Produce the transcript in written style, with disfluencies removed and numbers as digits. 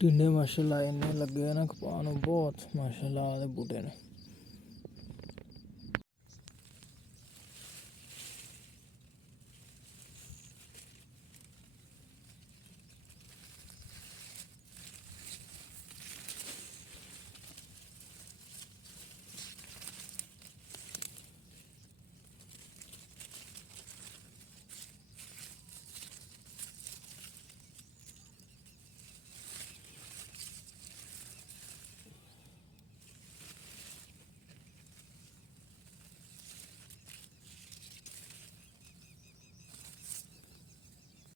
ਟਿੰਡੇ ਮਾਸ਼ਾਅੱਲਾ ਇੰਨੇ ਲੱਗੇ ਆ ਨਾ ਕਪਾਹ ਨੂੰ, ਬਹੁਤ ਮਾਸ਼ਾਅੱਲਾ ਦੇ ਬੂਟੇ ਨੇ।